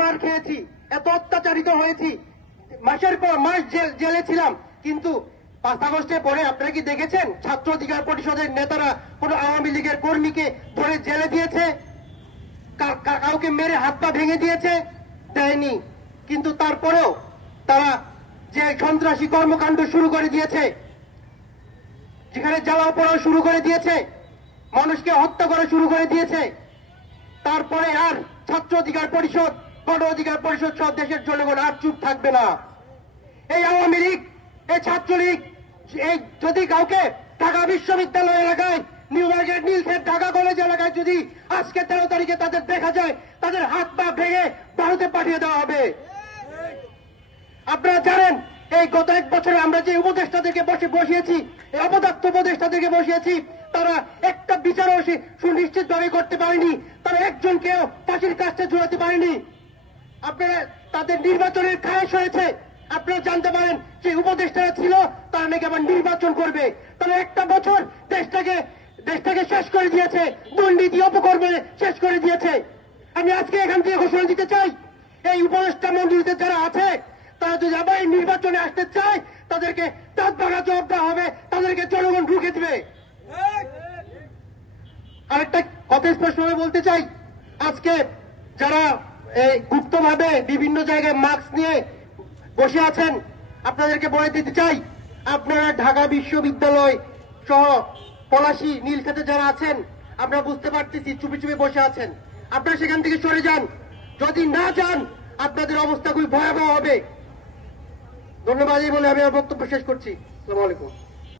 মার খেয়েছি, এত অত্যাচারিত হয়েছি, মাসের পর মাস জেলে ছিলাম, কিন্তু 5 আগস্টের পরে আপনারা কি দেখেছেন ছাত্র অধিকার পরিষদের নেতারা কোন আওয়ামী লীগের কর্মীকে ধরে জেলে দিয়েছে? কাউকে মেরে হাত পা ভেঙে দিয়েছে? দেয়নি। কিন্তু তারপরেও তারা যে সন্ত্রাসী কর্মকাণ্ড শুরু করে দিয়েছে, যেখানে জ্বালাও পোড়াও শুরু করে দিয়েছে, মানুষকে হত্যা করা শুরু করে দিয়েছে, তারপরে আর ছাত্র অধিকার পরিষদ, গণ অধিকার পরিষদ সব দেশের জনগণ আর চুপ থাকবে না। এই আওয়ামী লীগ, এই ছাত্রলীগ, এই যদি কাউকে ঢাকা বিশ্ববিদ্যালয় এলাকায়, new market, Nilkhet, Dhaka college এলাকায় যদি আজকে 13 তারিখে তাদের দেখা যায়, তাদের হাত পা ভেঙে ভারতে পাঠিয়ে দেওয়া হবে। আপনারা জানেন এই গত 1 বছরে আমরা যে উপদেষ্টাদেরকে বসিয়েছি, এই অপদার্থ উপদেষ্টাদেরকে বসিয়েছি, তারা একটা বিচারও সুনিশ্চিত ভাবে করতে পারেনি, তারা একজনকেও ফাঁসির কাছে ঝুলাতে পারেনি। আপনারা তাদের নির্বাচনের খায়েশ হয়েছে, আপনারা জানতে পারেন যে উপদেষ্টারা ছিল তারা নাকি আবার নির্বাচন করবে। তারা একটা বছর দেশটাকে শেষ করে দিয়েছে, দুর্নীতি অপকর্মে শেষ করে দিয়েছে। আমি আজকে এখান থেকে ঘোষণা দিতে চাই, এই উপদেষ্টা মন্ডলীতে যারা আছে তারা যদি আবার এই নির্বাচনে আসতে চায়, তাদেরকে দাঁত ভাঙা জবাব দেওয়া হবে, তাদেরকে জনগণ রুখে দিবে। আরেকটা কথা স্পষ্টভাবে বলতে চাই, আজকে যারা গুপ্তভাবে বিভিন্ন জায়গায় মাস্ক নিয়ে বসে আছেন, আপনাদেরকে বলে দিতে চাই, আপনারা ঢাকা বিশ্ববিদ্যালয় সহ পলাশী, নীলক্ষেতে যারা আছেন, আমরা বুঝতে পারতেছি চুপি চুপি বসে আছেন, আপনারা সেখান থেকে সরে যান। যদি না যান আপনাদের অবস্থা খুবই ভয়াবহ হবে। ধন্যবাদ বলে আমি আমার বক্তব্য শেষ করছি। আসসালামু আলাইকুম।